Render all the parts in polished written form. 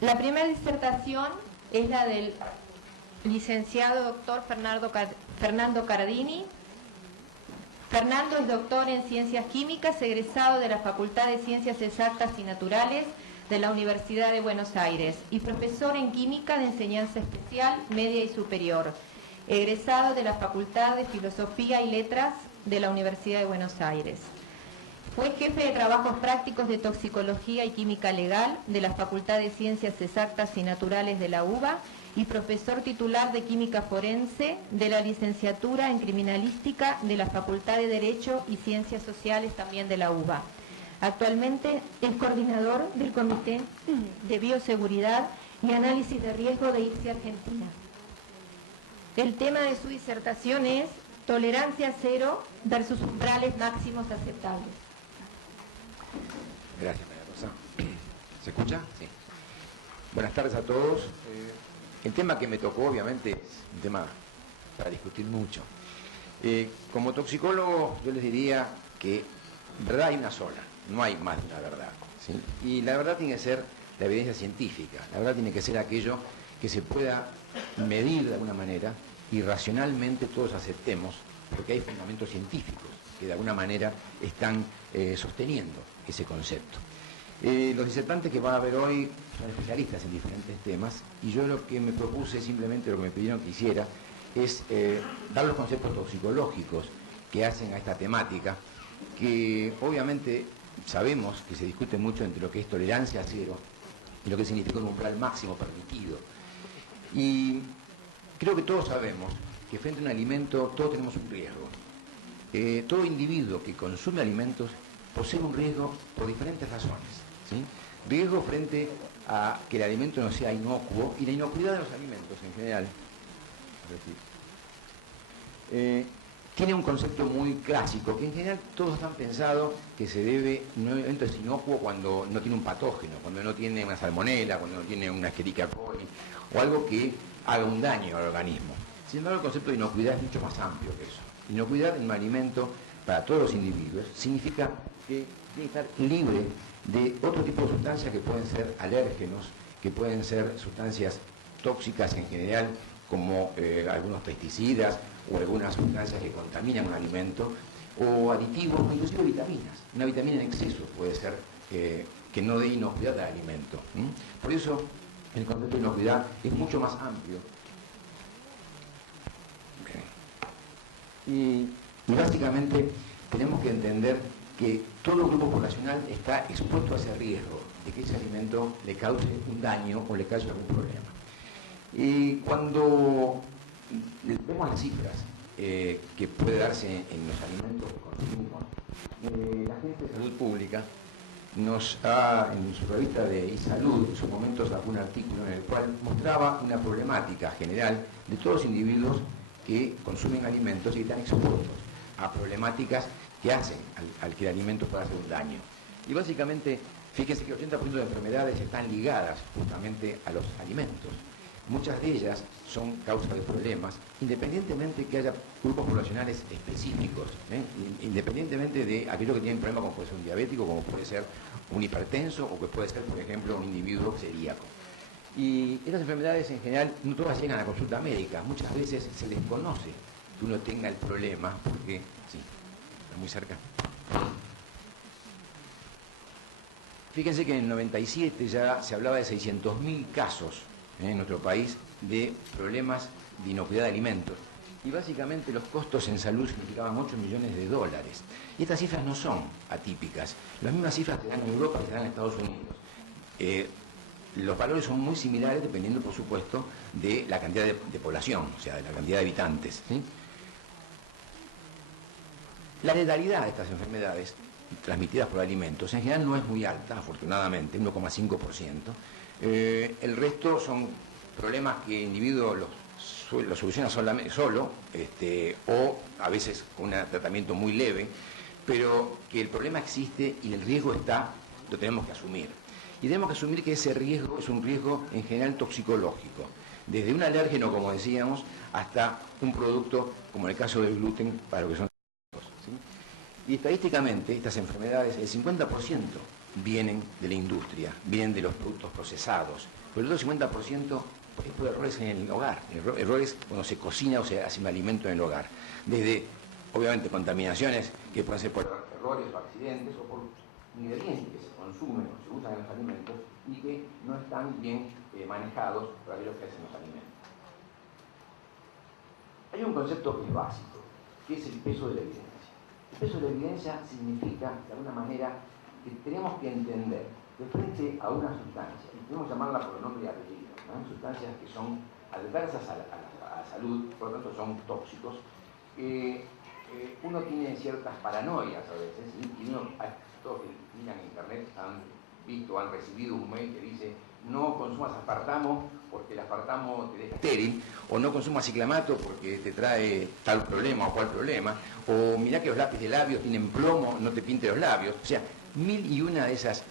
La primera disertación es la del licenciado doctor Fernando Cardini. Fernando es doctor en Ciencias Químicas, egresado de la Facultad de Ciencias Exactas y Naturales de la Universidad de Buenos Aires y profesor en Química de Enseñanza Especial, Media y Superior, egresado de la Facultad de Filosofía y Letras de la Universidad de Buenos Aires. Fue jefe de trabajos prácticos de toxicología y química legal de la Facultad de Ciencias Exactas y Naturales de la UBA y profesor titular de Química Forense de la Licenciatura en Criminalística de la Facultad de Derecho y Ciencias Sociales también de la UBA. Actualmente es coordinador del Comité de Bioseguridad y Análisis de Riesgo de ICSI Argentina. El tema de su disertación es tolerancia cero versus umbrales máximos aceptables. Gracias, María Rosa. ¿Se escucha? Sí. Buenas tardes a todos. El tema que me tocó, obviamente, es un tema para discutir mucho. Como toxicólogo, yo les diría que verdad hay una sola, no hay más de una verdad, ¿sí? Y la verdad tiene que ser la evidencia científica, la verdad tiene que ser aquello que se pueda medir de alguna manera y racionalmente todos aceptemos, porque hay fundamentos científicos que de alguna manera están sosteniendo ese concepto. Los disertantes que va a haber hoy son especialistas en diferentes temas y yo lo que me propuse, simplemente lo que me pidieron que hiciera, es dar los conceptos toxicológicos que hacen a esta temática, que obviamente sabemos que se discute mucho entre lo que es tolerancia cero y lo que significa un umbral máximo permitido. Y creo que todos sabemos que frente a un alimento todos tenemos un riesgo. Todo individuo que consume alimentos posee un riesgo por diferentes razones, ¿sí? Riesgo frente a que el alimento no sea inocuo y la inocuidad de los alimentos en general. Tiene un concepto muy clásico, que en general todos han pensado que se debe, no es inocuo cuando no tiene un patógeno, cuando no tiene una salmonela, cuando no tiene una Escherichia coli, o algo que haga un daño al organismo. Sin embargo, el concepto de inocuidad es mucho más amplio que eso. Inocuidad en un alimento para todos los individuos significa que tiene que estar libre de otro tipo de sustancias que pueden ser alérgenos, que pueden ser sustancias tóxicas en general, como algunos pesticidas o algunas sustancias que contaminan un alimento, o aditivos, o inclusive vitaminas. Una vitamina en exceso puede ser que no dé inocuidad al alimento. Por eso el concepto de inocuidad es mucho más amplio. Y básicamente tenemos que entender que todo grupo poblacional está expuesto a ese riesgo de que ese alimento le cause un daño o le cause algún problema. Y cuando vemos las cifras que puede darse en los alimentos que consumimos, la Agencia de Salud Pública nos ha, en su revista de eSalud, en su momento sacó un artículo en el cual mostraba una problemática general de todos los individuos que consumen alimentos y están expuestos a problemáticas que hacen al que el alimento pueda hacer un daño. Y básicamente, fíjense que el 80% de enfermedades están ligadas justamente a los alimentos. Muchas de ellas son causa de problemas, independientemente que haya grupos poblacionales específicos, independientemente de aquellos que tienen problemas como puede ser un diabético, como puede ser un hipertenso o que puede ser, por ejemplo, un individuo celíaco. Y estas enfermedades en general no todas llegan a la consulta médica, muchas veces se desconoce que uno tenga el problema porque, sí, está muy cerca. Fíjense que en el 97 ya se hablaba de 600.000 casos en nuestro país de problemas de inocuidad de alimentos. Y básicamente los costos en salud significaban 8 millones de dólares. Y estas cifras no son atípicas. Las mismas cifras se dan en Europa y se dan en Estados Unidos. Los valores son muy similares dependiendo, por supuesto, de la cantidad de población, o sea, de la cantidad de habitantes, ¿sí? La letalidad de estas enfermedades transmitidas por alimentos en general no es muy alta, afortunadamente, 1,5%. El resto son problemas que el individuo los soluciona solo, o a veces con un tratamiento muy leve, pero que el problema existe y el riesgo está, lo tenemos que asumir. Y tenemos que asumir que ese riesgo es un riesgo en general toxicológico, desde un alérgeno, como decíamos, hasta un producto, como en el caso del gluten, para lo que son los, ¿sí? Y estadísticamente, estas enfermedades, el 50% vienen de la industria, vienen de los productos procesados, pero el otro 50% es por errores en el hogar, errores cuando se cocina o se hace un alimento en el hogar, desde obviamente contaminaciones que pueden ser por errores o accidentes o por ingredientes que se consumen o se usan en los alimentos y que no están bien manejados para ver lo que hacen los alimentos. Hay un concepto que es básico, que es el peso de la evidencia. El peso de la evidencia significa, de alguna manera, que tenemos que entender que frente a una sustancia, y podemos llamarla por el nombre y apellido, ¿no? Sustancias que son adversas a la salud, por lo tanto son tóxicos, uno tiene ciertas paranoias a veces, y todos que miran en internet han visto, han recibido un mail que dice no consumas aspartamo porque el aspartamo te deja estéril, o no consumas ciclamato porque te trae tal problema o cual problema, o mirá que los lápices de labios tienen plomo, no te pinte los labios. O sea, 1001 de esas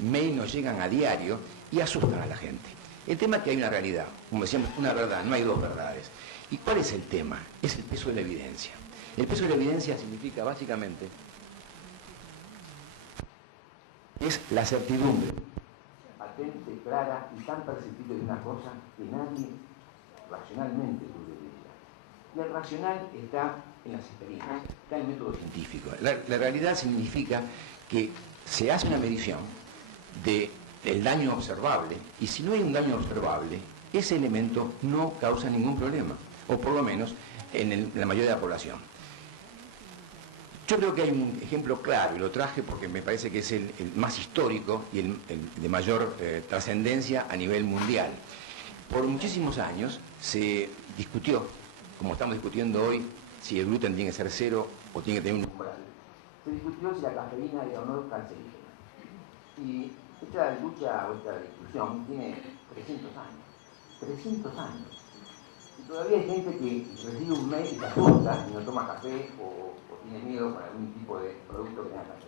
mails nos llegan a diario y asustan a la gente. El tema es que hay una realidad, como decíamos, una verdad, no hay dos verdades. ¿Y cuál es el tema? Es el peso de la evidencia. El peso de la evidencia significa básicamente es la certidumbre patente, clara y tan perceptible de una cosa que nadie racionalmente puede verificar. Y el racional está en las experiencias, está en el método científico. La realidad significa que se hace una medición del daño observable y si no hay un daño observable, ese elemento no causa ningún problema, o por lo menos en la mayoría de la población. Yo creo que hay un ejemplo claro, y lo traje porque me parece que es el más histórico y el de mayor trascendencia a nivel mundial. Por muchísimos años se discutió, como estamos discutiendo hoy, si el gluten tiene que ser cero o tiene que tener un umbral. Se discutió si la cafeína era o no cancerígena. Y esta lucha o esta discusión tiene 300 años. 300 años. Y todavía hay gente que recibe un mail y se asusta y no toma café o tiene miedo con algún tipo de producto que tenga café.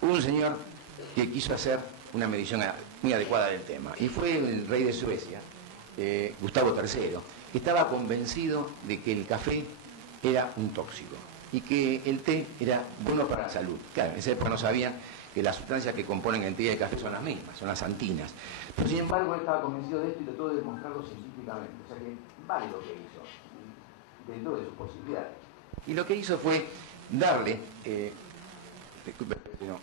Hubo un señor que quiso hacer una medición muy adecuada del tema y fue el rey de Suecia, Gustavo III, que estaba convencido de que el café era un tóxico y que el té era bueno para la salud. Claro, en esa época no sabían que las sustancias que componen el té y el café son las mismas, son las antinas. Pero sin embargo él estaba convencido de esto y trató de demostrarlo científicamente. O sea que vale lo que hizo, dentro de sus posibilidades. Y lo que hizo fue darle, disculpe, no,